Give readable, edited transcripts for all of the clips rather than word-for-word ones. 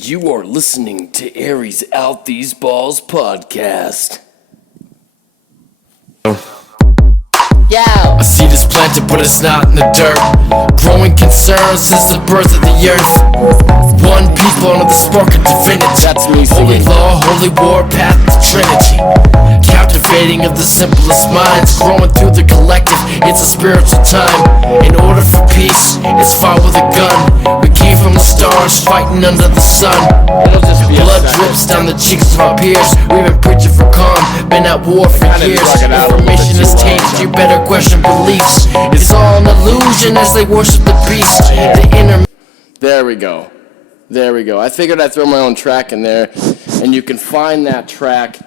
You are listening to Aries Out These Balls podcast. Yo. A seed is planted, but it's not in the dirt. Growing concerns since the birth of the earth. One people under the spark of divinity. That's me Holy singing. law, holy war, path to Trinity. Captivating of the simplest minds. Growing through the collective, it's a spiritual time. In order for peace, it's fought with a gun. We came from the stars, fighting under the sun. It'll just be a Blood second. drips down the cheeks of our peers. We've been preaching for calm, been at war for kinda years. drug it out a little bit Information too is long. tainted, you better question beliefs. It's all an illusion as they worship the beast. The inner. There we go. There we go. I figured I'd throw my own track in there, and you can find that track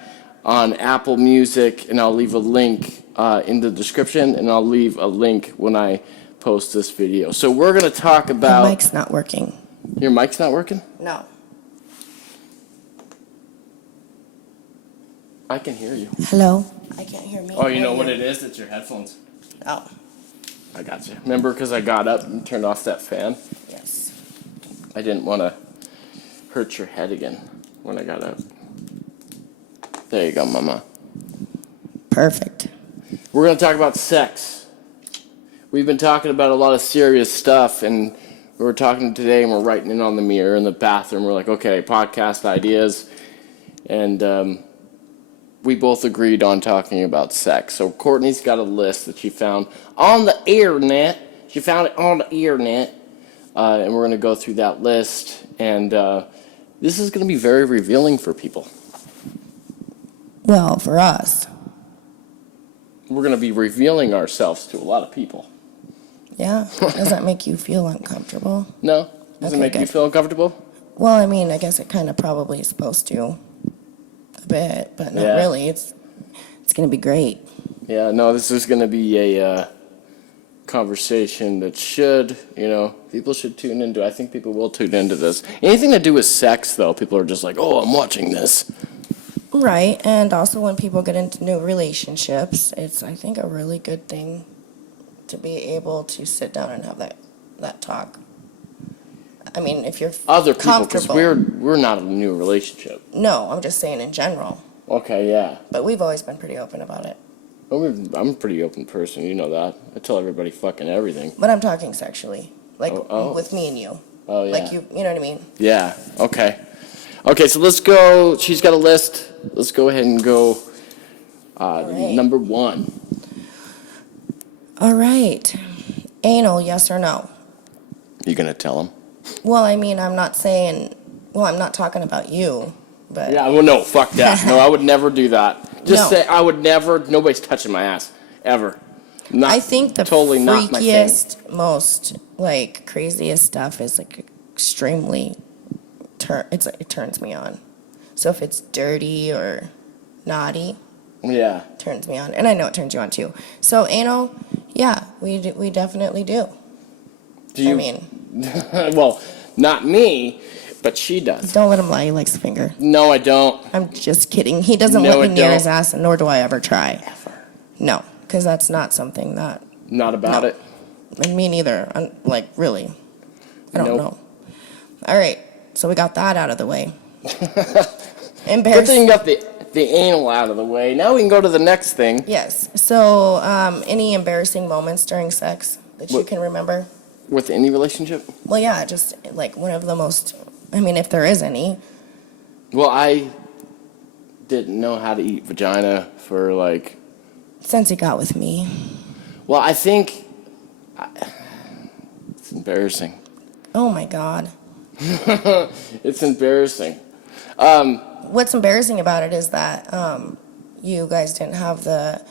on Apple Music, and I'll leave a link in the description, and I'll leave a link when I post this video. So we're going to talk My about... mic's not working. Your mic's not working? No. I can hear you. Hello? I can't hear me. Oh, you know what it is? It's your headphones. Oh, I got you. Remember, because I got up and turned off that fan? yes. I didn't want to hurt your head again when I got up. There you go, mama. Perfect. We're going to talk about sex. We've been talking about a lot of serious stuff, and we were talking today, and we're writing it on the mirror in the bathroom. We're like, okay, podcast ideas. And we both agreed on talking about sex. So Courtney's got a list that she found on the internet. She found it on the internet. And we're going to go through that list. And this is going to be very revealing for people. Well, for us. We're going to be revealing ourselves to a lot of people. Yeah. Does that make you feel uncomfortable? No? Does it Okay, make you good. feel uncomfortable? Well, I mean, I guess it kind of probably is supposed to. A bit, but not Yeah. really. It's going to be great. Yeah, no, this is going to be a conversation that should, people should tune into. I think people will tune into this. Anything to do with sex, though, people are just like, oh, I'm watching this. Right. And also when people get into new relationships, it's, I think, a really good thing to be able to sit down and have that talk. I mean, if you're Other people, because comfortable. we're not in a new relationship. No, I'm just saying in general. Okay, yeah. But we've always been pretty open about it. I'm a pretty open person, you know that. I tell everybody fucking everything. But I'm talking sexually, like Oh. with me and you. Oh, yeah. Like you know what I mean? Yeah, okay. Okay, so let's go. She's got a list. Let's go ahead and go right. number 1. All right. Anal, yes or no? You gonna tell him? Well, I mean, I'm not talking about you, but Yeah, well, no, fuck that. No, I would never do that. Just No. say I would never. Nobody's touching my ass ever. Not, I think the totally not my thing. freakiest, most like craziest stuff is like extremely it turns me on. So if it's dirty or naughty, Yeah. it turns me on, and I know it turns you on too. So anal, yeah, we definitely do. Do you? I mean, well, not me, but she does. don't let him lie. He likes the finger. No, I don't. I'm just kidding. He doesn't No, let me I near don't. his ass, and nor do I ever try. Ever. No, because that's not something that. Not about No. it. And me neither. Like, really. I don't Nope. know. All right. So we got that out of the way. Good thing you got the anal out of the way. Now we can go to the next thing. Yes. So, any embarrassing moments during sex that you What- can remember? With any relationship? Well, yeah, just like one of the most, I mean, if there is any. Well, I didn't know how to eat vagina for like. Since he got with me. Well, I think it's embarrassing. Oh my God. It's embarrassing. What's embarrassing about it is that you guys didn't have the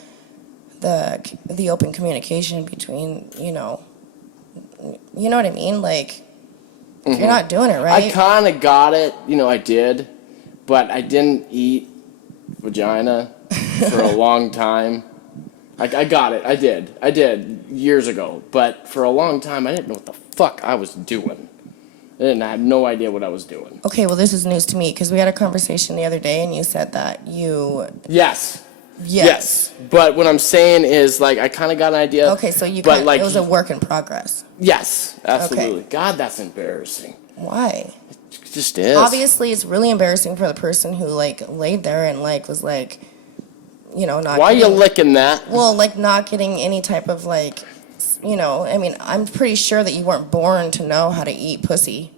open communication between, you know what I mean? Like, if you're not doing it right. I kind of got it, I did, but I didn't eat vagina for a long time. I got it. I did years ago, but for a long time I didn't know what the fuck I was doing. I had no idea what I was doing. Okay, well, this is news to me because we had a conversation the other day and you said that you. Yes. But what I'm saying is, like, I kind of got an idea. Okay, so but it was a work in progress. Yes, absolutely. Okay. God, that's embarrassing. Why? It just is. Obviously, it's really embarrassing for the person who like laid there and like was like, not. Why are you getting, licking that? Well, like not getting any type of like, I mean, I'm pretty sure that you weren't born to know how to eat pussy.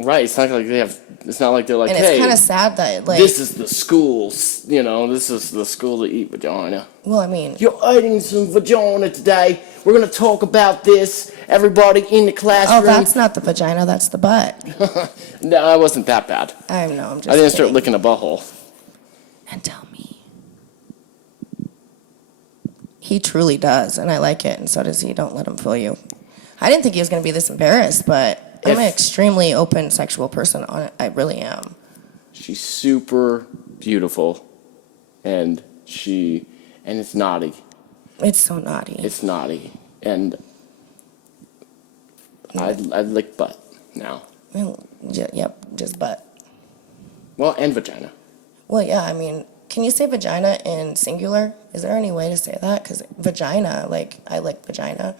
Right. It's not like they have. It's not like they're like, And hey, it's kind of sad that like. this is the school. This is the school to eat vagina. Well, I mean. You're eating some vagina today. We're gonna talk about this. Everybody in the classroom. Oh, that's not the vagina. That's the butt. No, it wasn't that bad. I know. I'm just. I didn't kidding. start licking a butthole. And tell me. He truly does, and I like it, and so does he. Don't let him fool you. I didn't think he was going to be this embarrassed, but I'm an extremely open sexual person on it. I really am. She's super beautiful, and it's naughty. It's so naughty. It's naughty, and I'd lick butt now. Well, yep, just butt. Well, and vagina. Well, yeah, I mean, can you say vagina in singular? Is there any way to say that? Because vagina, like, I lick vagina.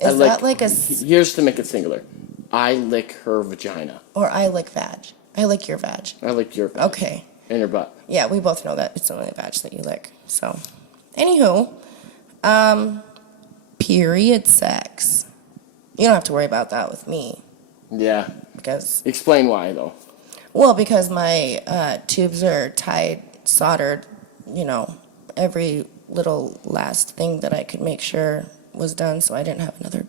Is that like a... Here's to make it singular. I lick her vagina. Or I lick vag. I lick your vag. I lick your vag. Okay. And your butt. Yeah, we both know that it's only the vag that you lick. So, anywho, period sex. You don't have to worry about that with me. Yeah. Because... Explain why, though. Well, because my tubes are tied, soldered, every little last thing that I could make sure was done so I didn't have another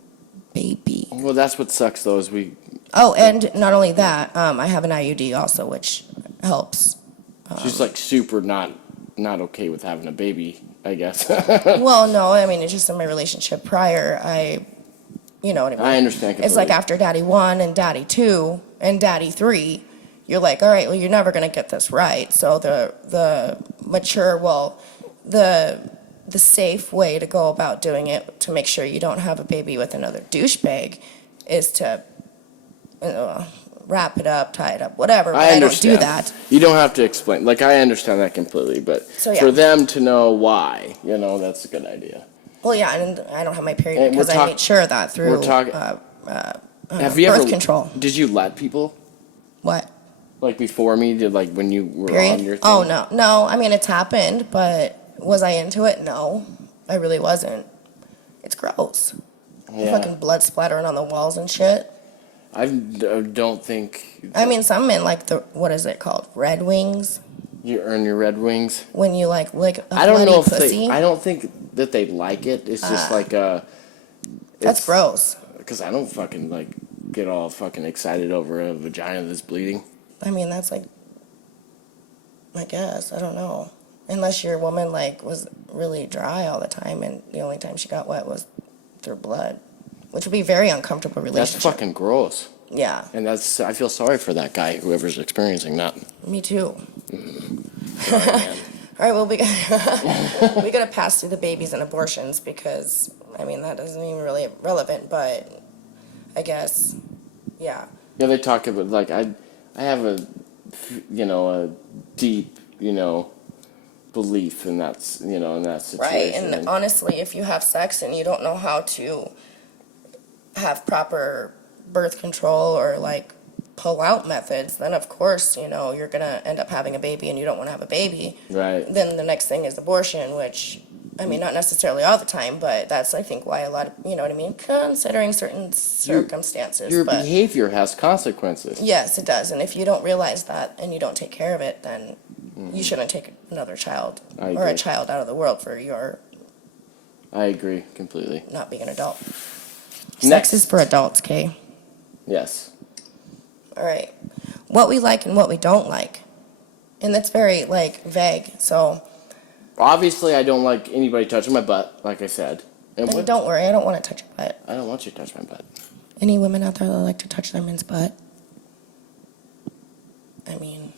baby. Well, that's what sucks, though, is we... Oh, and not only that, I have an IUD also, which helps. She's, like, super not okay with having a baby, I guess. Well, no, I mean, it's just in my relationship prior, you know what I mean? I understand completely. It's like after Daddy 1 and Daddy 2 and Daddy 3, you're like, all right, well, you're never going to get this right. So the safe way to go about doing it to make sure you don't have a baby with another douchebag is to wrap it up, tie it up, whatever. But I don't do that. You don't have to explain. Like, I understand that completely, but for them to know why, that's a good idea. Well, yeah, and I don't have my period because I made sure of that through birth control. Did you let people? What? Like before me? Like when you were Period? on your thing? Oh, no. No, I mean, it's happened, but was I into it? No, I really wasn't. It's gross. Yeah. Fucking blood splattering on the walls and shit. I don't think... I mean, some men like what is it called? Red wings? You earn your red wings? When you, like, lick a I don't know if pussy? I don't think that they like it. It's just like a... That's gross. Because I don't fucking, like, get all fucking excited over a vagina that's bleeding. I mean, that's like... I guess. I don't know. Unless your woman, like, was really dry all the time and the only time she got wet was through blood. Which would be a very uncomfortable relationship. That's fucking gross. Yeah. And I feel sorry for that guy, whoever's experiencing that. Me too. Sorry, man. All right, well, we got to pass through the babies and abortions because, I mean, that isn't even really relevant, but I guess, yeah. Yeah, they talk about, like, I have a deep, belief in that, in that situation. Right, and honestly, if you have sex and you don't know how to have proper birth control or, like, pull-out methods, then, of course, you're going to end up having a baby and you don't want to have a baby. Right. Then the next thing is abortion, which, I mean, not necessarily all the time, but that's, I think, why a lot of, you know what I mean, considering certain circumstances. Your behavior has consequences. Yes, it does. And if you don't realize that and you don't take care of it, then you shouldn't take another child or a child out of the world for your... I agree completely. Not being an adult. Next. Sex is for adults, Kay. Yes. All right. What we like and what we don't like. And that's very, like, vague, so... Obviously, I don't like anybody touching my butt, like I said. And don't worry, I don't want to touch your butt. I don't want you to touch my butt. Any women out there that like to touch their men's butt? I mean...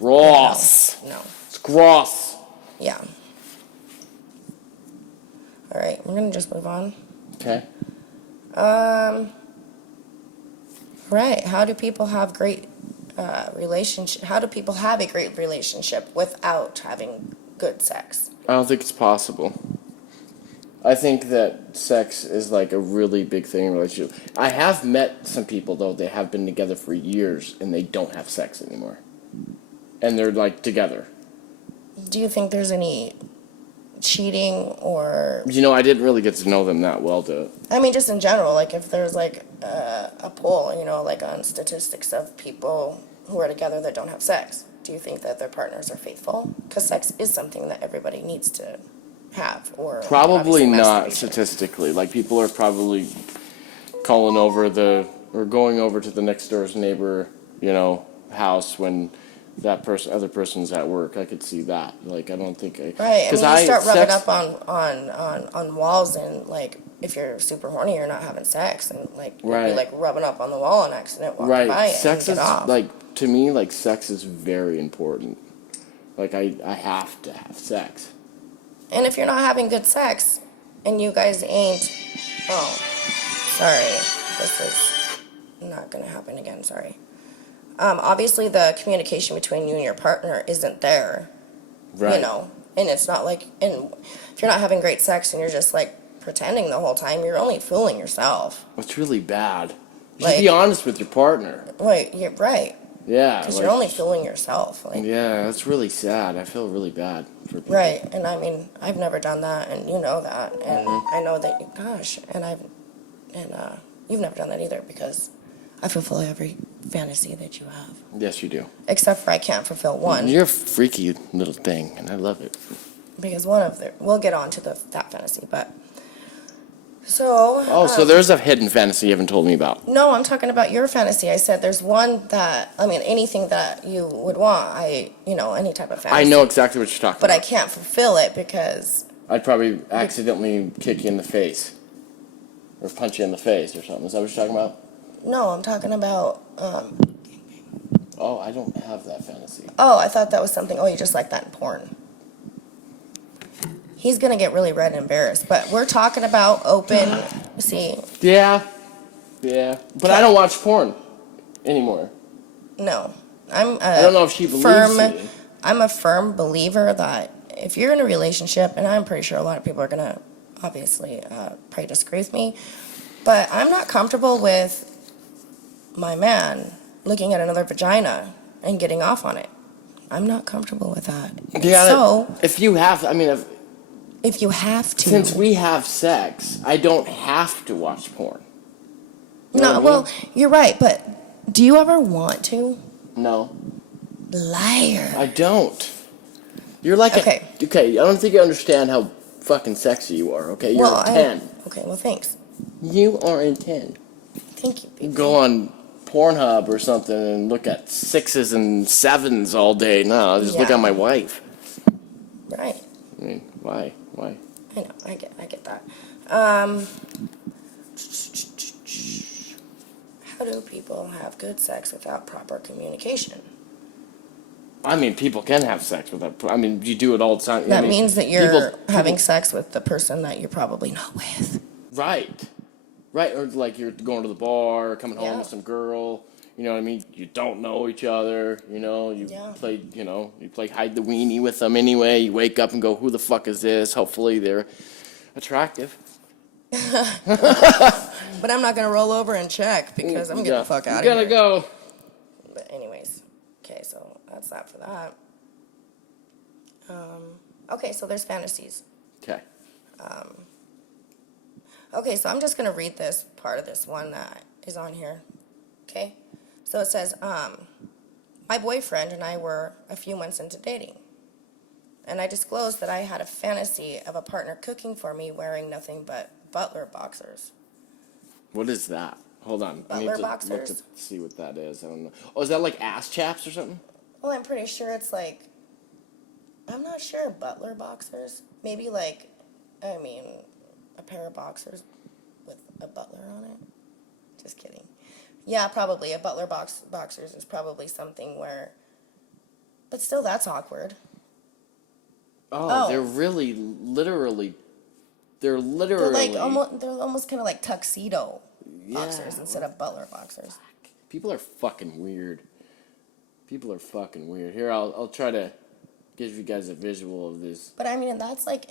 Gross. No. It's gross. Yeah. All right, we're going to just move on. Okay. Right. How do people have great relationship? How do people have a great relationship without having good sex? I don't think it's possible. I think that sex is like a really big thing in a relationship. I have met some people though, they have been together for years and they don't have sex anymore. And they're like together. Do you think there's any cheating or? I didn't really get to know them that well to. I mean, just in general, like if there's like a poll, like on statistics of people who are together that don't have sex, do you think that their partners are faithful? Because sex is something that everybody needs to have, or Probably obviously not masturbation. statistically. Like people are probably calling over or going over to the next door's neighbor, house when that other person's at work. I could see that. Like I don't think Right. I mean, you start rubbing sex, up on walls, and like if you're super horny, you're not having sex, and like you'll Right. be like rubbing up on the wall on accident, walking right. by it, Sex and is get off. like to me like sex is very important. Like I have to have sex. And if you're not having good sex, and you guys ain't, oh, sorry, this is not gonna happen again. Sorry. Obviously, the communication between you and your partner isn't there. Right. And it's not like, and if you're not having great sex and you're just like pretending the whole time, you're only fooling yourself. It's really bad. You Like- should be honest with your partner. Like, you're right, Yeah. because like- you're only fooling yourself. Like, Yeah, that's really sad. I feel really bad for people. right, and I mean, I've never done that, and you know that, and I know that, you've never done that either, because I fulfill every fantasy that you have. Yes, you do. Except for I can't fulfill one, You're a freaky little thing, and I love it. because we'll get on to that fantasy, but, so. Oh, so there's a hidden fantasy you haven't told me about. No, I'm talking about your fantasy. I said there's one that, I mean, anything that you would want, any type of fantasy. I know exactly what you're talking But I about. can't fulfill it because, I'd probably accidentally kick you in the face. Or punch you in the face or something. Is that what you're talking about? no, I'm talking about, Oh, I don't have that fantasy. I thought that was something, you just like that in porn. He's going to get really red and embarrassed, but we're talking about open, see, Yeah. But I don't watch porn anymore. no. I I don't know if she believes me. I'm a firm believer that if you're in a relationship, and I'm pretty sure a lot of people are going to obviously probably disagree with me, but I'm not comfortable with my man looking at another vagina and getting off on it. I'm not comfortable with that. Yeah, So, if you have, if you have to. since we have sex, I don't have to watch porn. You know No, what I mean? well, you're right, but do you ever want to? No, Liar. I don't. You're like Okay. okay, I don't think you understand how fucking sexy you are, okay? You're Well, a 10. Okay, well, thanks. You are a 10. Thank you, baby. Go on Pornhub or something and look at 6s and 7s all day. No, just look Yeah. at my wife. Right. I mean, why? I know, I get that. How do people have good sex without proper communication? I mean, people can have sex without. You do it all the time. That means that you're people- having sex with the person that you're probably not with. Right. Or like you're going to the bar, coming home Yeah. with some girl. You know what I mean? You don't know each other. You Yeah. play hide the weenie with them anyway. You wake up and go, who the fuck is this? Hopefully they're attractive. But I'm not gonna roll over and check because I'm getting the fuck out of here. You gotta go. But anyways, okay, so that's that for that. Okay, so there's fantasies. Okay. Okay, so I'm just gonna read this part of this one that is on here. Okay, so it says, my boyfriend and I were a few months into dating, and I disclosed that I had a fantasy of a partner cooking for me wearing nothing but butler boxers. What is that? Hold on. I need Butler to boxers? look to see what that is. I don't know. Oh, is that like ass chaps or something? Well, I'm pretty sure it's like, I'm not sure, butler boxers. Maybe like, a pair of boxers with a butler on it. Just kidding. Yeah, probably. A butler boxers is probably something where, but still, that's awkward. Oh, Oh. they're literally. They're like almost kind of like tuxedo boxers Yeah, instead of butler boxers. People are fucking weird. Here, I'll try to Gives you guys a visual of this. But I mean, that's like,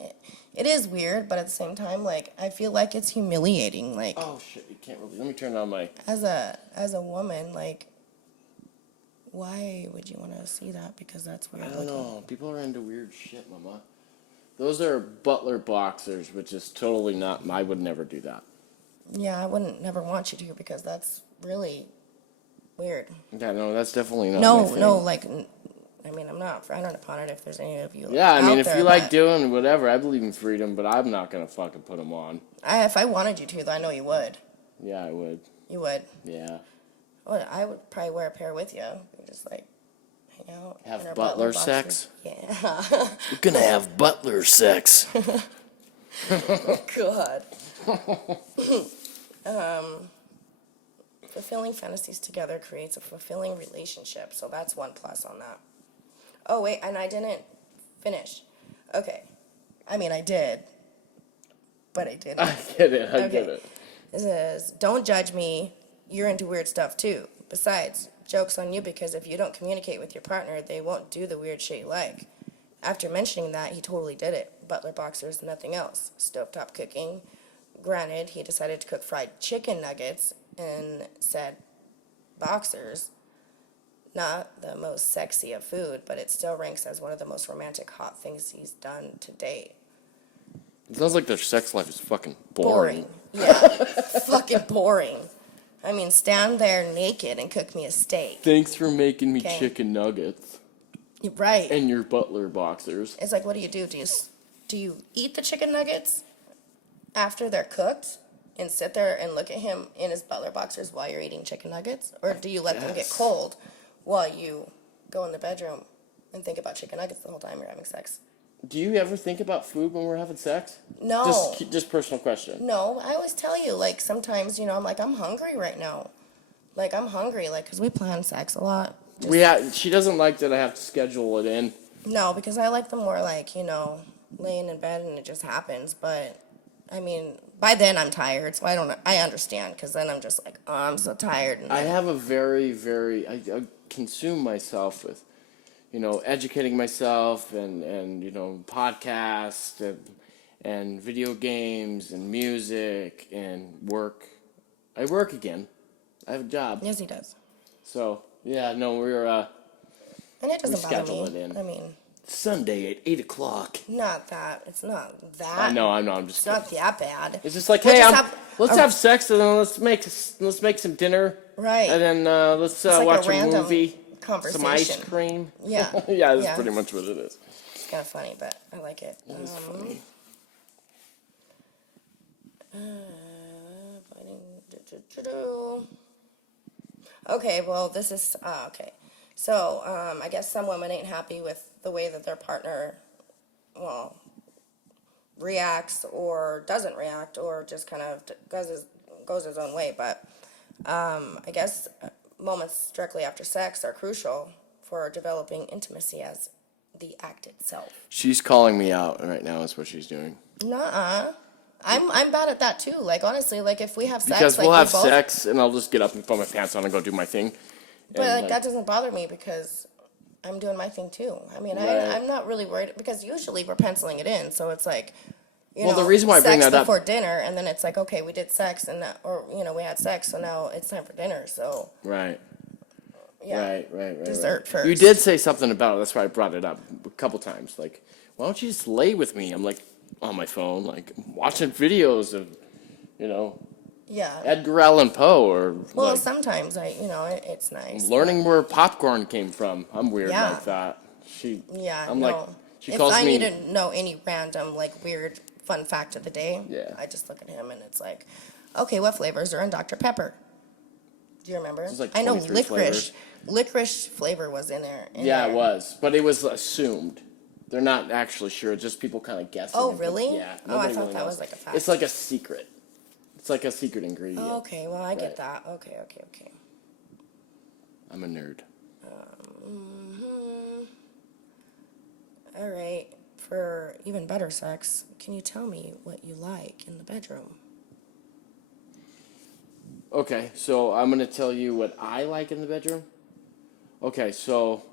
it is weird, but at the same time, like, I feel like it's humiliating. Like, Oh shit! You can't really. Let me turn on my. as a woman, like, why would you want to see that? Because that's I weird don't looking. know. People are into weird shit, Mama. Those are Butler boxers, which is totally not. I would never do that. Yeah, I wouldn't never want you to because that's really weird. Yeah, no, that's definitely not. No, my thing. no, like, I mean, I'm not frowned upon it if there's any of you. Yeah, I mean, out if there, you like but doing whatever, I believe in freedom, but I'm not gonna fucking put them on. if I wanted you to, though, I know you would. Yeah, I would. You would. Yeah. Well, I would probably wear a pair with you. Just like hang out. Have in our butler boxers. sex? Yeah. You're gonna have butler sex. God. Fulfilling fantasies together creates a fulfilling relationship. So that's one plus on that. Oh, wait, and I didn't finish. Okay. I mean, I did. But I didn't. I get it. I get Okay. it. It says, don't judge me. You're into weird stuff too. Besides, joke's on you because if you don't communicate with your partner, they won't do the weird shit you like. After mentioning that, he totally did it. Butler boxers, nothing else. Stovetop cooking. Granted, he decided to cook fried chicken nuggets and said boxers. Not the most sexy of food, but it still ranks as one of the most romantic hot things he's done to date. It sounds like their sex life is fucking boring. Yeah, fucking boring. I mean, stand there naked and cook me a steak. Thanks for making me Okay. chicken nuggets Right. and your butler boxers. It's like, what do? Do you eat the chicken nuggets after they're cooked and sit there and look at him in his butler boxers while you're eating chicken nuggets? Or do you let them get Yes. cold while you go in the bedroom and think about chicken nuggets the whole time you're having sex? Do you ever think about food when we're having sex? No. Just personal question. No, I always tell you, like, sometimes, I'm like, I'm hungry right now. Like, I'm hungry, like, because we plan sex a lot. She doesn't like that I have to schedule it in. No, because I like the more, like, laying in bed and it just happens. But, I mean, by then I'm tired, so I understand, because then I'm just like, oh, I'm so tired. And I have a I consume myself with, educating myself and podcasts and video games and music and work. I work again. I have a job. Yes, he does. So, yeah, no, we're, And it doesn't bother schedule me. it in. I mean, Sunday at 8 o'clock. not that. It's not that. I know, I'm just It's not that bad. It's just like, We'll hey, just let's a- have sex and then let's make some dinner. Right. And then let's like a watch a random movie. conversation. Some ice cream. Yeah. Yeah, that's Yeah. pretty much what it is. It's kind of funny, but I like it. It's funny. Okay, well, this is okay. So, I guess some women ain't happy with the way that their partner, well, reacts or doesn't react or just kind of goes his own way. But I guess moments directly after sex are crucial for developing intimacy as the act itself. She's calling me out right now. Is what she's doing. Nuh-uh. I'm bad at that too. Like honestly, like if we have sex, Because like we'll have we both, sex and I'll just get up and put my pants on and go do my thing. but And, like that doesn't bother me because I'm doing my thing too. I mean, Right. I'm not really worried because usually we're penciling it in, so it's like, Well, the reason why I bring sex that up- before dinner, and then it's like, okay, we did sex, and that, or we had sex, so now it's time for dinner. So Right. yeah, Right. Dessert first. You did say something about it. That's why I brought it up a couple times. Like, why don't you just lay with me? I'm like on my phone, like watching videos of, Yeah. Edgar Allan Poe or Well, like sometimes it's nice. learning where popcorn came from. I'm weird Yeah. like that. Yeah, I'm no. like, she if calls I me. need to know any random like weird fun fact of the day, Yeah. I just look at him and it's like, okay, what flavors are in Dr. Pepper? Do you remember? There's like I know 23 flavors. licorice flavor was in there. Yeah, it was, but it was assumed. They're not actually sure. Just people kind of guessing. Oh, it, but really? Yeah. Oh, I nobody thought really that knows. was like a fact. It's like a secret. It's like a secret ingredient. Oh, okay, well I get Right. that. Okay. I'm a nerd. All right. For even better sex, can you tell me what you like in the bedroom? Okay, so I'm gonna tell you what I like in the bedroom. Okay, so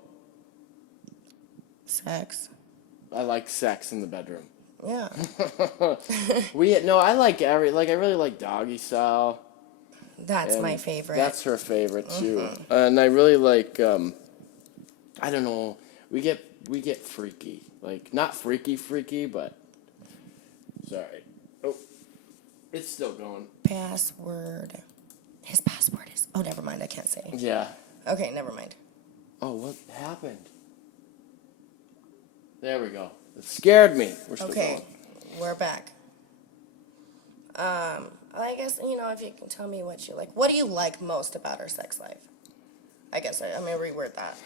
Sex. I like sex in the bedroom. Yeah. I really like doggy style. That's And my favorite. that's her favorite too. And I really like I don't know, we get freaky. Like not freaky, but sorry. Oh, it's still going. Password. His password is. Oh, never mind. I can't say. Yeah. Okay, never mind. Oh, what happened? There we go. It scared me. We're still Okay, going. we're back. I guess if you can tell me what you like. What do you like most about our sex life? I guess I'm gonna reword that.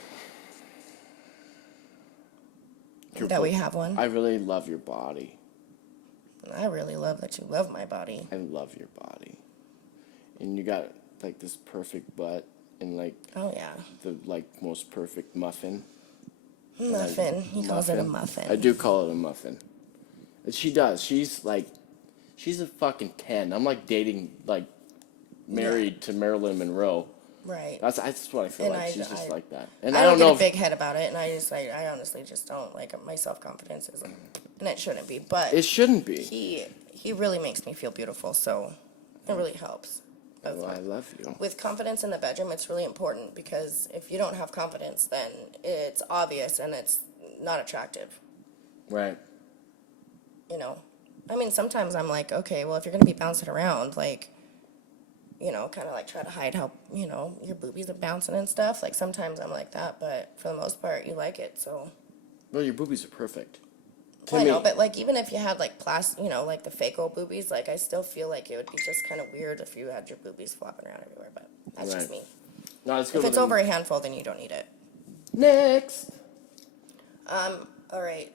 That we have one. I really love your body. I really love that you love my body. I love your body. And you got like this perfect butt and like Oh yeah. the like most perfect muffin. Muffin. He calls it a muffin. I do call it a muffin. And she does. She's a fucking 10. I'm like dating like married to Marilyn Monroe. Right. That's what I feel And like. I- She's just I- like that. And I I don't don't get know a if big head about it, and I honestly just don't like my self confidence is, and it shouldn't be. But it shouldn't be. he really makes me feel beautiful, so it really helps. Well, I love you. With confidence in the bedroom, it's really important because if you don't have confidence, then it's obvious and it's not attractive. Right. I mean, sometimes I'm like, okay, well, if you're gonna be bouncing around, like, kind of like try to hide how, your boobies are bouncing and stuff. Like sometimes I'm like that, but for the most part, you like it, so. Well, your boobies are perfect. Well, I know, me. but like even if you had like like the fake old boobies, like I still feel like it would be just kind of weird if you had your boobies flopping around everywhere. But that's just Right. me. No, let's go If to it's the over a handful, then you don't need it. next. All right.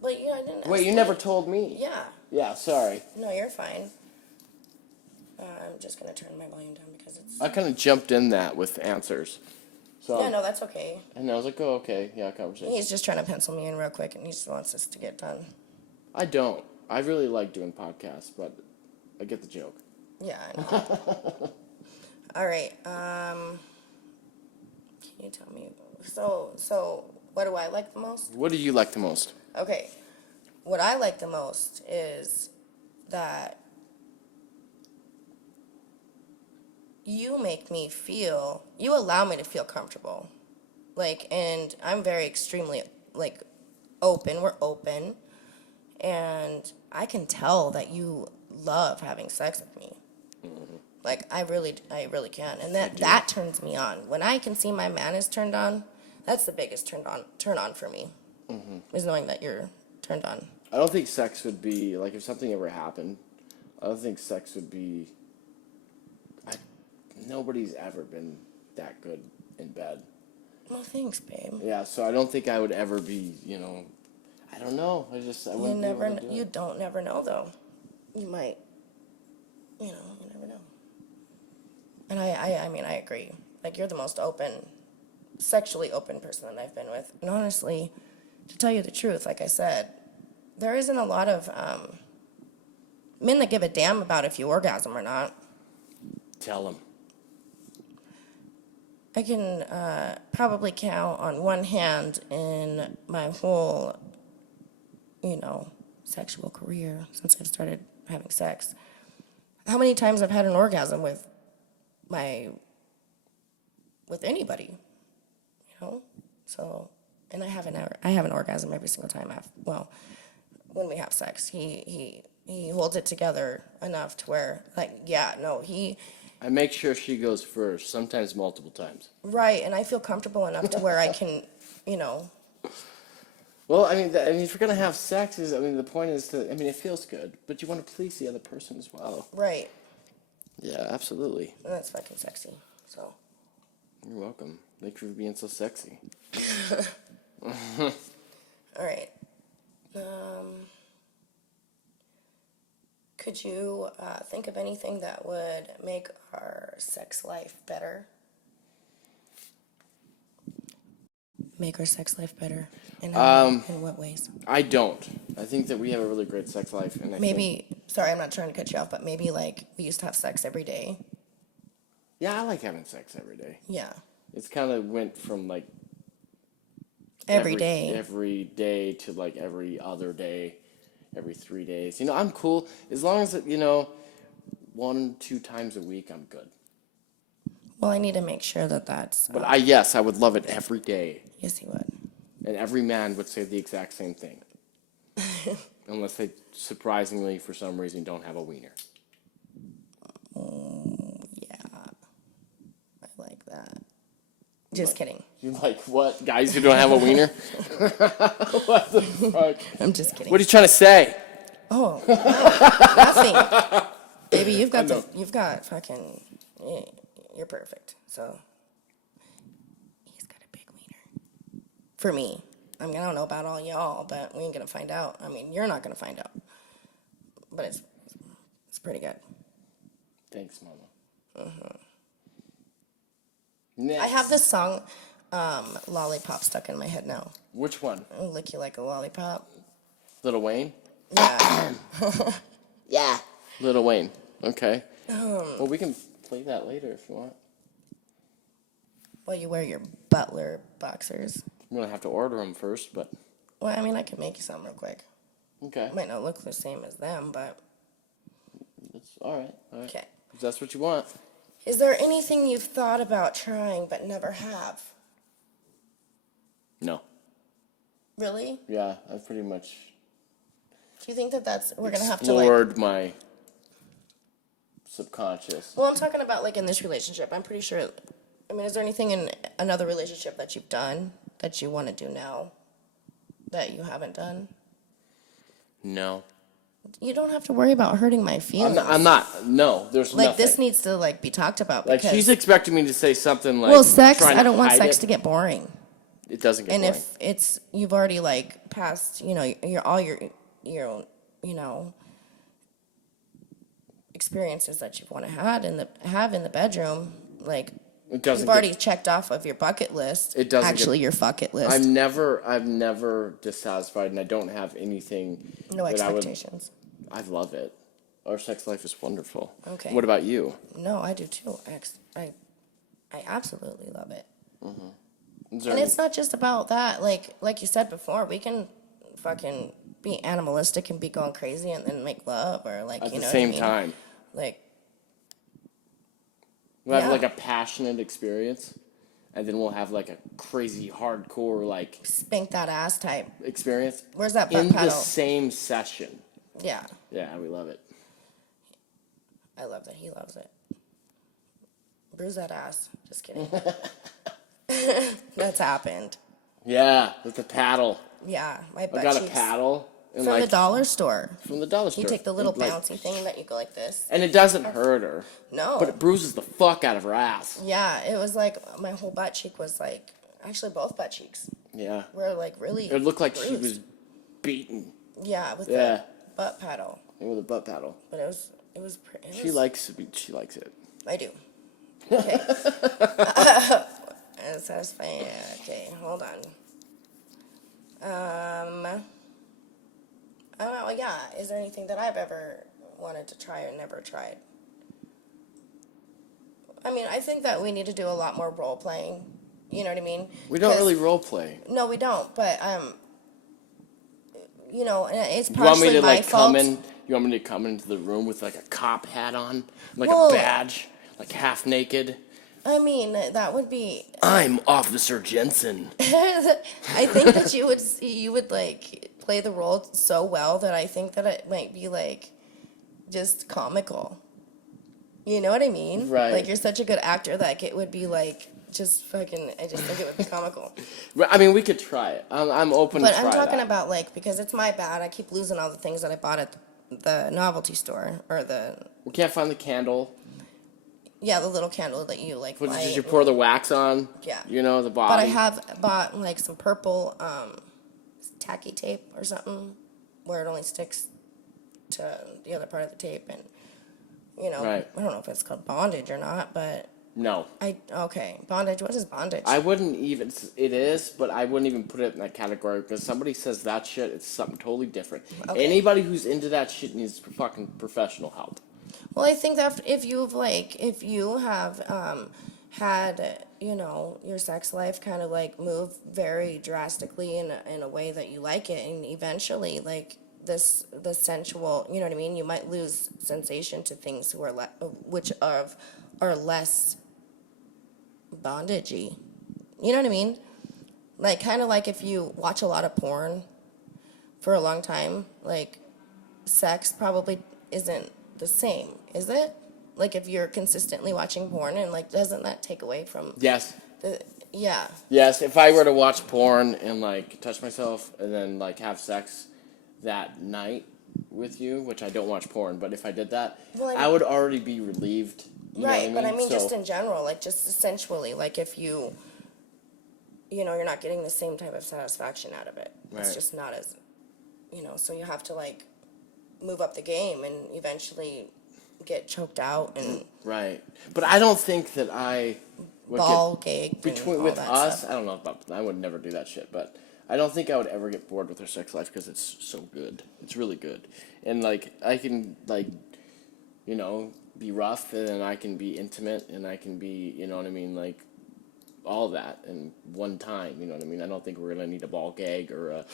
But I didn't. Wait, ask you never told me. Yeah. Yeah, sorry. No, you're fine. I'm just gonna turn my volume down because it's. I kind of jumped in that with answers. So Yeah, no, that's okay. And I was like, oh, okay, yeah, conversation. He's just trying to pencil me in real quick, and he just wants us to get done. I don't. I really like doing podcasts, but I get the joke. Yeah, I know. All right. Can you tell me? So, what do I like the most? What do you like the most? Okay. What I like the most is that you allow me to feel comfortable. Like, and I'm very extremely, like, open. We're open. And I can tell that you love having sex with me. Mm-hmm. Like, I really can. And that turns me on. When I can see my man is turned on, that's the biggest turn on for me. Mm-hmm. Is knowing that you're turned on. I don't think sex would be, like, if something ever happened, I don't think sex would be, nobody's ever been that good in bed. Well, thanks, babe. Yeah, so I don't think I would ever be, I don't know. I wouldn't be able to do it. You don't never know, though. You might, you never know. And I mean, I agree. Like, you're the most sexually open person that I've been with. And honestly, to tell you the truth, like I said, there isn't a lot of men that give a damn about if you orgasm or not. Tell them. I can probably count on one hand in my whole, sexual career since I've started having sex, how many times I've had an orgasm with anybody, So, and I have an orgasm every single time when we have sex. He holds it together enough to where, like, I make sure she goes first, sometimes multiple times. Right, and I feel comfortable enough to where I can, Well, I mean, if you're gonna have sex, the point is it feels good, but you want to please the other person as well. Right. Yeah, absolutely. And that's fucking sexy. So. You're welcome. Thank you for being so sexy. All right. Could you think of anything that would make our sex life better? Make our sex life better? In what ways? I don't. I think that we have a really great sex life, and Sorry, I'm not trying to cut you off, but maybe like we used to have sex every day. Yeah, I like having sex every day. Yeah. It's kind of went from like Every day. Every day to like every other day, every 3 days. I'm cool as long as it, 1, 2 times a week. I'm good. Well, I need to make sure that that's. But I would love it every day, Yes, you would. and every man would say the exact same thing, unless they surprisingly for some reason don't have a wiener. Yeah. I like that. Just kidding. You like what? Guys who don't have a wiener? What the fuck? I'm just kidding. What are you trying to say? Oh, no, nothing. Baby, you've got fucking, you're perfect. So, he's got a big wiener. For me. I mean, I don't know about all y'all, but we ain't gonna find out. I mean, you're not gonna find out. But it's pretty good. Thanks, Mama. I have this song, Lollipop, stuck in my head now. Which one? I'll lick you like a lollipop. Lil Wayne? Yeah. Yeah. Lil Wayne. Okay. Well, we can play that later if you want. Well, you wear your Butler boxers. I'm going to have to order them first, but... Well, I mean, I can make you some real quick. Okay. Might not look the same as them, but... That's all right. Okay. If that's what you want. Is there anything you've thought about trying but never have? No. Really? Yeah, I've pretty much... Do you think that we're going to have to, like... explored my subconscious. Well, I'm talking about, like, in this relationship. I'm pretty sure... I mean, is there anything in another relationship that you've done that you want to do now that you haven't done? No. You don't have to worry about hurting my feelings. I'm not. No, there's like, nothing. this needs to, like, be talked about. Like, because, she's expecting me to say something like... well, sex, trying I don't want hide sex it. to get boring. It doesn't get And boring. if it's, you've already, like, passed, your experiences that you want to have in the bedroom, like, It doesn't you've get- already checked off of your bucket list. It doesn't actually get- your bucket list. I've never dissatisfied, and I don't have anything. No that expectations. I love it. Our sex life is wonderful. Okay. What about you? No, I do too. I absolutely love it. Is there And any- it's not just about that. Like you said before, we can fucking be animalistic and be going crazy and then make love, or like, at you the know same what I mean? time, Like, we'll have Yeah. like a passionate experience, and then we'll have like a crazy hardcore like spank that ass type. experience. Where's that butt in paddle? the same session? Yeah, Yeah, we love it. I love that. He loves it. Bruise that ass. Just kidding. That's happened. Yeah, with the paddle. Yeah, my butt I got a cheeks. paddle and From the like dollar store. from the dollar store. You take the little Like- bouncy thing that you go like this. and it doesn't hurt her. No. But it bruises the fuck out of her ass. Yeah, it was like my whole butt cheek was like, actually both butt cheeks Yeah. were like really. It looked like she bruised. was beaten Yeah, with Yeah. the butt paddle, with a butt paddle. but it was. She likes it. I do. Okay. That's satisfying. Okay, hold on. I don't know. Yeah, is there anything that I've ever wanted to try or never tried? I mean, I think that we need to do a lot more role playing. You know what I mean? We don't 'Cause- really role play. No, we don't. But and it's You want me partially to my like fault. come in? You want me to come into the room with like a cop hat on, like Well- a badge, like half naked? I mean, that would be. I'm Officer Jensen. I think that you would like play the role so well that I think that it might be like just comical. You know what I mean? Right. Like you're such a good actor that it would be like just fucking. I just think it would be comical. I mean, we could try it. I'm open But to try I'm talking that. about like because it's my bad. I keep losing all the things that I bought at the novelty store or the We can't find the candle. the little candle that you like. What, light. did you pour the wax on? Yeah. You know, the body. But I have bought like some purple tacky tape or something where it only sticks to the other part of the tape, and Right. I don't know if it's called bondage or not, but No. bondage. What is bondage? I wouldn't even. It is, but I wouldn't even put it in that category because somebody says that shit. It's something totally different. Okay. Anybody who's into that shit needs fucking professional help. Well, I think that if you have had, your sex life kind of like move very drastically in a way that you like it, and eventually, like, the sensual, you know what I mean? You might lose sensation to things who are which are less bondagey. You know what I mean? Like, kind of like if you watch a lot of porn for a long time, like, sex probably isn't the same, is it? Like, if you're consistently watching porn, and like, doesn't that take away from Yes. yeah. Yes, if I were to watch porn and like touch myself and then like have sex that night with you, which I don't watch porn, but if I did that, Well, I would already be relieved. You right, know but what I mean, So, just in general, like, just sensually, like, if you're not getting the same type of satisfaction out of it. It's Right. just not as, so you have to, like, move up the game and eventually get choked out and right. But I don't think that I would ball get gagged and between all with that us. stuff. I don't know about. I would never do that shit. But I don't think I would ever get bored with her sex life because it's so good. It's really good, and like I can like, be rough, and then I can be intimate, and I can be, you know what I mean, like all that in one time. You know what I mean. I don't think we're gonna need a ball gag or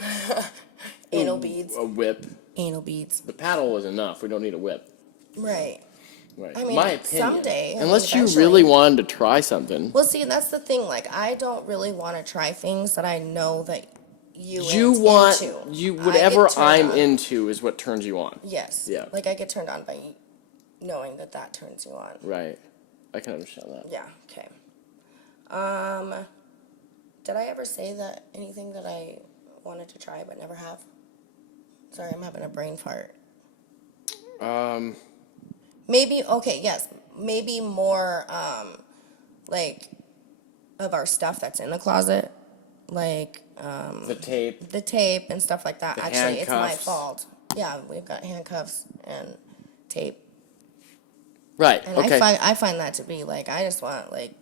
Anal beads. a whip. Anal beads. The paddle is enough. We don't need a whip. Right. Right. I mean, My opinion. someday, Unless you eventually. really wanted to try something. Well, see, and that's the thing. Like, I don't really want to try things that I know that you You ain't want into. I whatever get turned I'm on. into is what turns you on. Yes. Yeah. Like, I get turned on by knowing that turns you on. Right. I can understand that. Yeah. Okay. Did I ever say that anything that I wanted to try but never have? Sorry, I'm having a brain fart. Maybe, okay, yes. Maybe more, like, of our stuff that's in the closet. Like, The tape. the tape and stuff like that. The Actually, it's my handcuffs. fault. Yeah, we've got handcuffs and tape. Right. And Okay. I find that to be, like, I just want, like,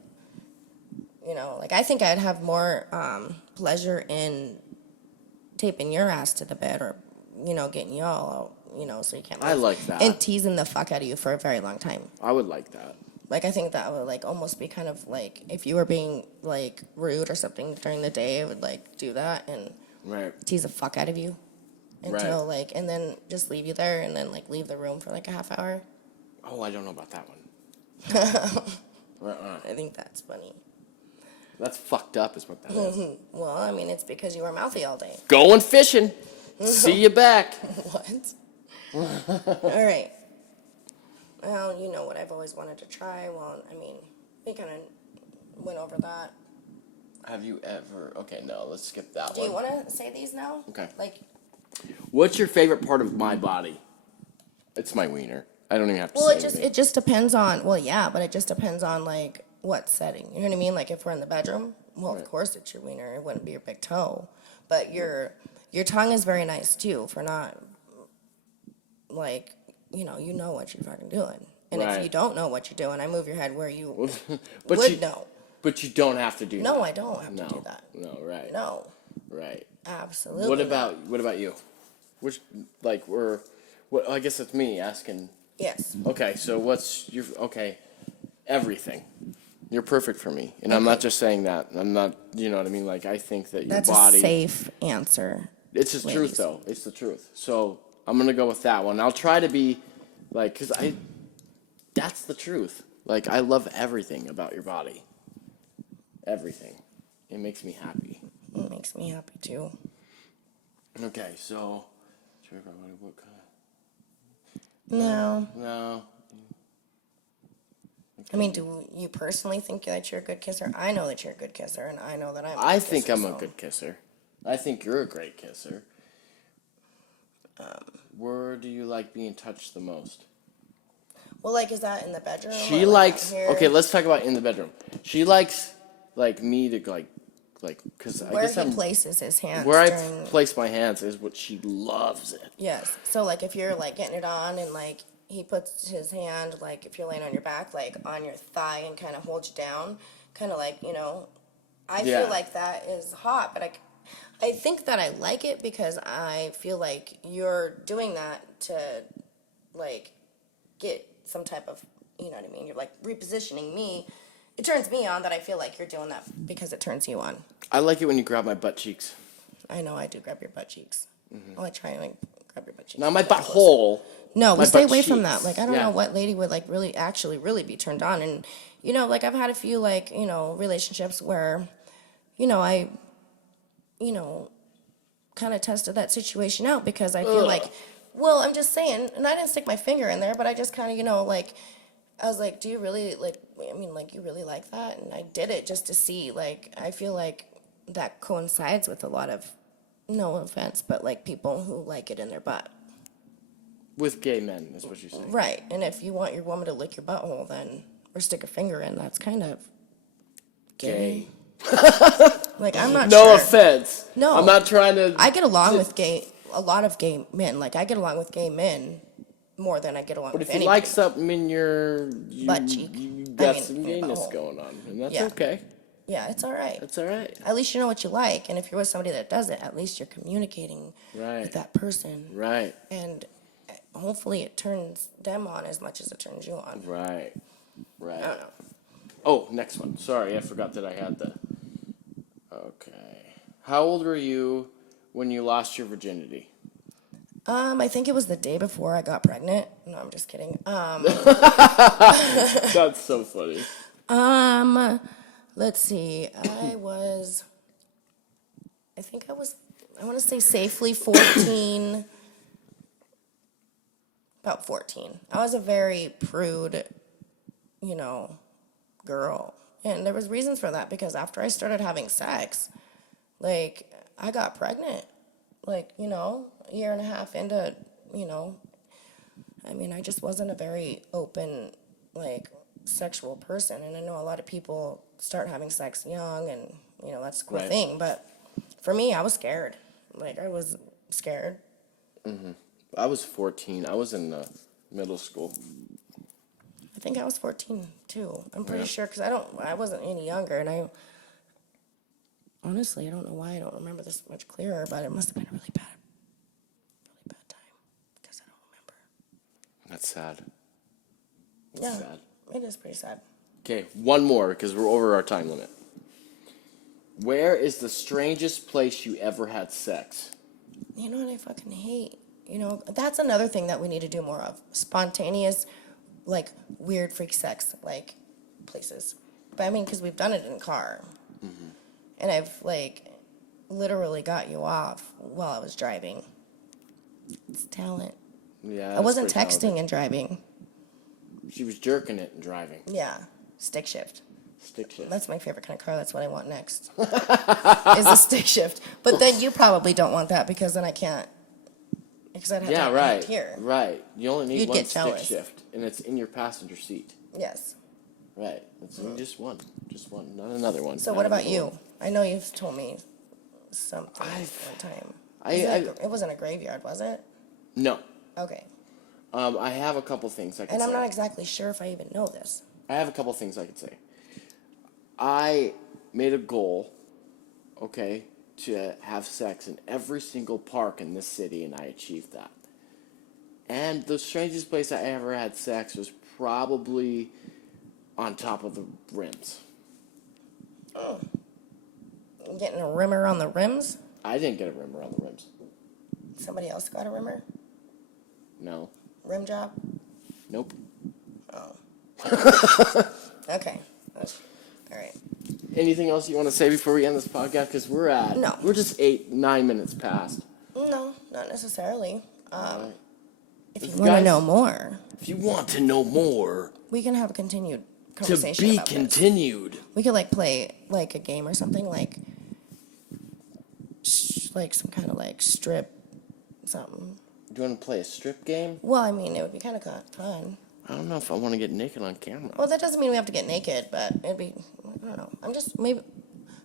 like, I think I'd have more pleasure in taping your ass to the bed, or, getting you all out, so you can't I move. like that. And teasing the fuck out of you for a very long time. I would like that. Like, I think that would, like, almost be kind of, like, if you were being, like, rude or something during the day, I would, like, do that and Right. tease the fuck out of you until, like, and then just leave you there and then, like, leave the room for, like, a half hour. Oh, I don't know about that one. I think that's funny. That's fucked up is what that is. Well, I mean, it's because you were mouthy all day. Going fishing. See you back. What? All right. Well, you know what I've always wanted to try. Well, I mean, we kind of went over that. Have you ever... Okay, no, let's skip that Do one. you want to say these now? Okay. Like, What's your favorite part of my body? It's my wiener. I don't even have to well, say it anything. just depends on, well, yeah, but it just depends on, like, what setting. You know what I mean? Like, if we're in the bedroom, well, Right. of course it's your wiener. It wouldn't be your big toe. But your tongue is very nice, too, for not, like, you know what you're fucking doing. And Right. if you don't know what you're doing, I move your head where you But would you, know. But you don't have to do that. No, I don't have No. to do that. No, right. No, Right. absolutely. What not. about you? Which what I guess it's me asking. Yes. Okay, so what's your everything. You're perfect for me. And I'm not just saying that. I'm not, you know what I mean? Like I think that your That's body a safe answer. It's the truth ladies. though. It's the truth. So, I'm going to go with that one. I'll try to be like cuz that's the truth. Like I love everything about your body. Everything. It makes me happy. It makes me happy too. Okay, so what kind No. No. I mean, do you personally think that you're a good kisser? I know that you're a good kisser, and I know that I'm. I think I'm a good kisser. I think you're a great kisser. Where do you like being touched the most? Well, like, is that in the bedroom? She or, like, likes. out here? Okay, let's talk about in the bedroom. She likes like me to like because I Where guess he I'm places his hands. where I during, place my hands is what she loves it. Yes. So, like, if you're like getting it on, and like he puts his hand, like if you're laying on your back, like on your thigh, and kind of holds you down, kind of like I Yeah. feel like that is hot, but I think that I like it because I feel like you're doing that to, like, get some type of, you know what I mean? You're, like, repositioning me it turns me on that I feel like you're doing that because it turns you on. I like it when you grab my butt cheeks. I know I do grab your butt cheeks. Oh, I try and like grab your butt cheeks. Now my butthole. No, we my stay butt away from cheeks. that. Like, I don't Yeah. know what lady would like really actually really be turned on. And, you know, like I've had a few like, you know, relationships where, you know, I, you know, kind of tested that situation out because I feel like, well, I'm just saying, and I didn't stick my finger in there, but I just kind of, you know, like, I was like, do you really like, I mean, like, you really like that? And I did it just to see, like, I feel like that coincides with a lot of, no offense, but like people who like it in their butt. With gay men, is what you're saying. Right. And if you want your woman to lick your butthole, then, or stick a finger in, that's kind of gay. Like, I'm not No sure. offense. No. I'm not trying to. I get along with a lot of gay men. Like, I get along with gay men more than I get along But with if you anybody. like something in your Butt cheek. you got I mean, some gayness butthole. going on, and that's Yeah. okay. Yeah, it's all right. That's all right. At least you know what you like. And if you're with somebody that does it, at least you're communicating Right. with that person. Right. And hopefully it turns them on as much as it turns you on. Right. Right. I don't know. Oh, next one. Sorry, I forgot that I had the. Okay. How old were you when you lost your virginity? I think it was the day before I got pregnant. No, I'm just kidding. That's so funny. Let's see. I want to say safely 14, about 14. I was a very prude, you know, girl. And there was reasons for that because after I started having sex, like, I got pregnant. Like, you know, a year and a half into, you know, I mean, I just wasn't a very open, like, sexual person. And I know a lot of people start having sex young and, you know, that's a cool Right. thing. But for me, I was scared. Like, I was scared. I was 14. I was in middle school. I think I was 14 too. I'm pretty Yeah. sure because I wasn't any younger. And honestly, I don't know why I don't remember this much clearer, but it must have been a really bad time because I don't remember. That's sad. That's Yeah, sad. it is pretty sad. Okay, one more because we're over our time limit. Where is the strangest place you ever had sex? You know what I fucking hate? You know, that's another thing that we need to do more of. Spontaneous, like, weird freak sex, like, places. But I mean, because we've done it in a car. Mm-hmm. And I've, like, literally got you off while I was driving. It's talent. Yeah. I that's wasn't pretty texting talented. and driving. She was jerking it and driving. Yeah, stick shift. Stick shift. That's my favorite kind of car. That's what I want next. Is a stick shift. But then you probably don't want that because then I can't. Because I'd have to Yeah, have my hand right. here. Right. You only need You'd one get stick jealous. shift, and it's in your passenger seat. Yes. Right. It's just one. Just one. Not another one. So Not what about another you? one. I know you've told me something one time. It wasn't a graveyard, was it? No. Okay. I have a couple things I can And I'm say. not exactly sure if I even know this. I have a couple things I could say. I made a goal, okay, to have sex in every single park in this city, and I achieved that. And the strangest place I ever had sex was probably on top of the rims. Getting a rimmer on the rims? I didn't get a rim around the rims. Somebody else got a rimmer? No. Rim job? Nope. Okay. All right. Anything else you want to say before we end this podcast? Because No. we're just 9 minutes past. No, not necessarily. Alright. If If you you want to guys- know more, If you want to know more, we can have a continued to conversation be about this. continued. We could like play like a game or something like like some kind of like strip something. Do you want to play a strip game? Well, I mean, it would be kind of fun. I don't know if I want to get naked on camera. Well, that doesn't mean we have to get naked, but it'd be, I don't know. I'm just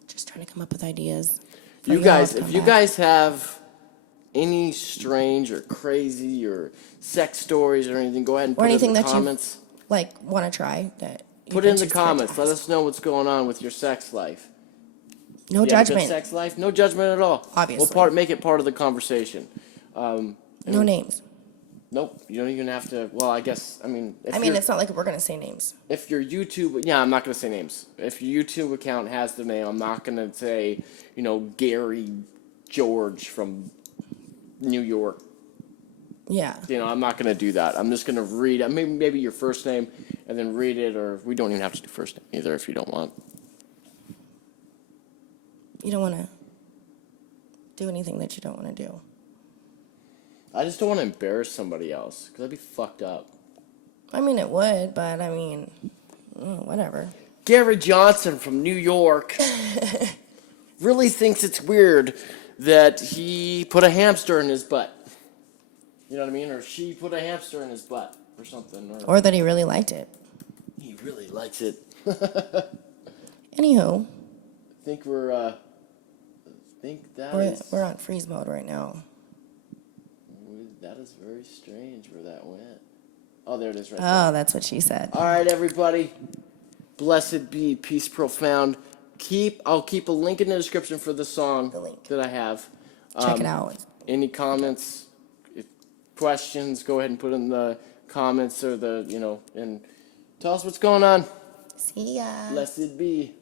just trying to come up with ideas. for You y'all guys, to if come you back. guys have any strange or crazy or sex stories or anything, go ahead and Or put it in anything the that you comments. like want to try that. Put it in the comments. Let us know what's going on with your sex life. No You have a good judgment. sex life? No judgment at all. Obviously. We'll make it part of the conversation. No names. Nope, you don't even have to. Well, I guess, I mean, It's not like we're gonna say names. if your YouTube, yeah, I'm not going to say names. If your YouTube account has the name, I'm not going to say, Gary George from New York. Yeah. I'm not going to do that. I'm just going to read, maybe your first name, and then read it, or we don't even have to do first name either if you don't want. You don't want to do anything that you don't want to do. I just don't want to embarrass somebody else, because that'd be fucked up. It would, but whatever. Gary Johnson from New York really thinks it's weird that he put a hamster in his butt. You know what I mean? Or she put a hamster in his butt or something. Or that he really liked it. He really likes it. Anywho. I think we're on freeze mode right now. That is very strange where that went. Oh, there it is right Oh, there. that's what she said. All right, everybody. Blessed be, peace profound. I'll keep a link in the description for the song that I have. Check it out. Any comments, questions, go ahead and put in the comments or and tell us what's going on. See ya. Blessed be.